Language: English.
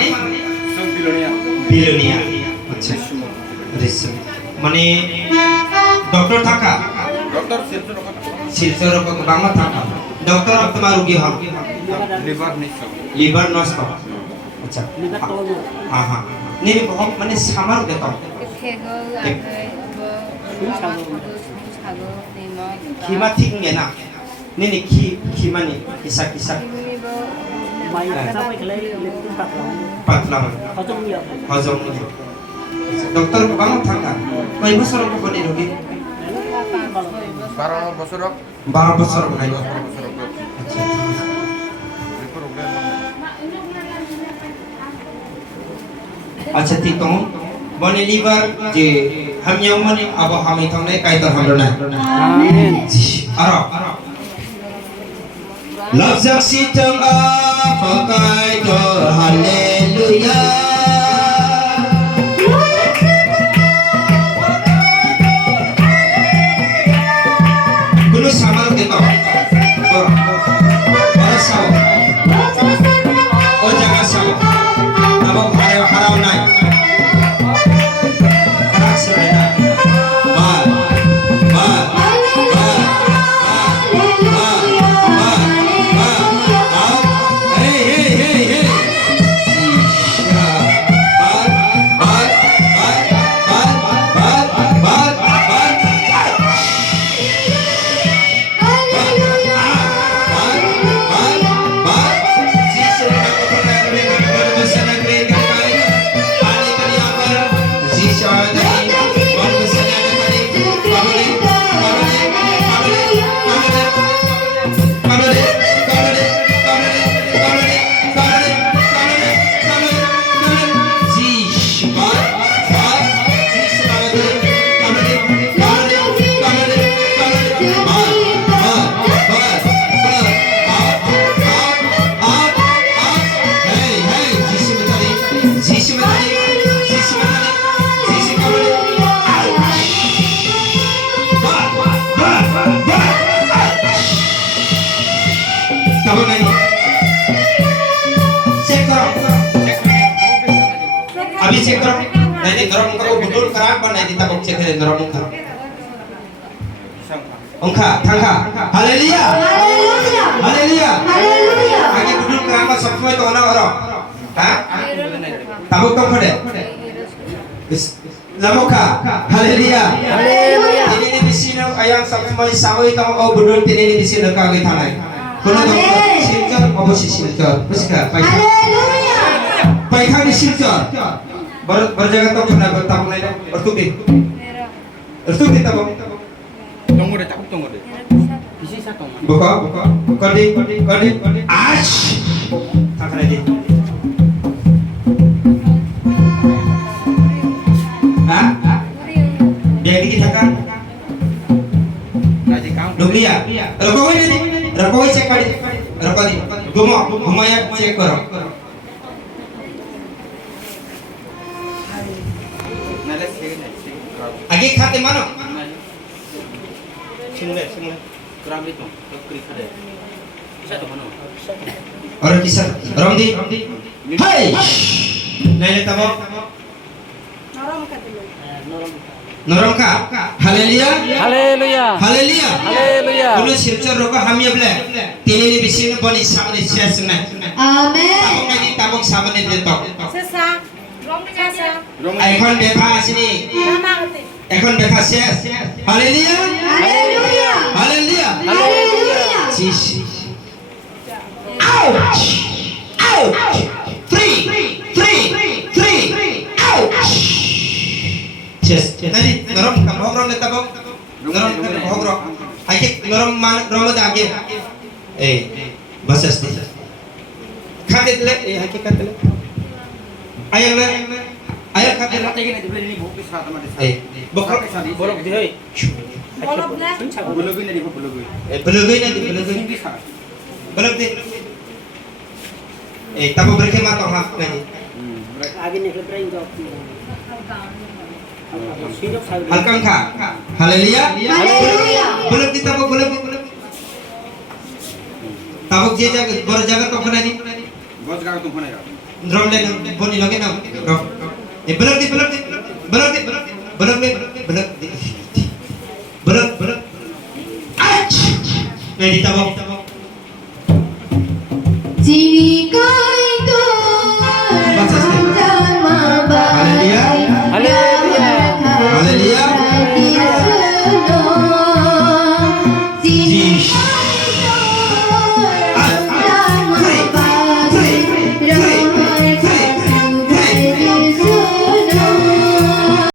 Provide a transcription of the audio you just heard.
মানে বিলোনিয়া আচ্ছা রেশম মানে ডক্টর থাকা ডক্টর শিলচর বাংলা থাকা ডক্টর তোমার রোগী হল লিভার নষ্ট আচ্ছা হ্যাঁ হ্যাঁ নি মানে সামার বেতন খিমা ঠিক নিয়ে না নি খিমানি কিসা কিসা পাতলা হজম ডক্টর বাংলা থাকা কয় বছর কোন রোগী 12 বছর 12 বছর ভাই अच्छा ठीक तो बने लीवर जे हम यम मने अब हम इथने कायदा हमरो ना आमीन अरो लव जक्सी तम आ पकाय तो हालेलुया कुनो सामाल के तो और साओ ओ जगह साओ अब हराव नाय हराक से ना बार बार अभी चेक करो नहीं नरम करो बुटुल खराब पर नहीं दिता बक चेक है नरम खा उनका Thanga hallelujah hallelujah hallelujah hallelujah आगे बुटुल खराब पर सब समय तो होना करो हां तबक तो खड़े लमोका hallelujah hallelujah ini di sini ayang सब समय सावई तो ओ बुटुल तिनी di sini का गे थानाय कोनो तो सिलचर अवश्य सिलचर पुष्का हालेलुया पैखा di Silchar berjaga tok na tabung na ito ortuk di tabung tunggu deh isi satu buka kodi ash takra di ha dia di kita ngaji kamu dunia rokoi cek kali rokoi gumaya cek karo आगे खाते मानो सिमुले kurang itu klik ada bisa tuh mana orang kisah Ramdi hai nene tabo norom ka haleluya Haleluya. haleluya Haleluya. kulo sirchar roko hamya ble tinini bisine boni samne sesna amen tabok samne deto sesa এখন ব্যথা আসেনি এখন ব্যথা শেষ hallelujah Haleluya. Hallelujah Haleluya. জিস ouch ouch free ouch শেষ tadi নরম ka bhogrom leta bog নরম ka bhogrom আগে নরম মান রমদ আগে এই বস আসতে খাতে দিলে এই হাকে খাতে দিলে ayang kata lagi nih dibeli ini buku saat sama desa bokok bolok di hei bolok lah bologin nih bologin bologin bolok di tapo berke mato hak lagi आगे निकल रही है halkan ka haleluya bolok di tapo bolok tabok je jaga bor jaga to khana ni bos jaga tuh mana ya drum line ng boni lagi na. Drum. Belag di. Belag. Ach! Nah, ditawag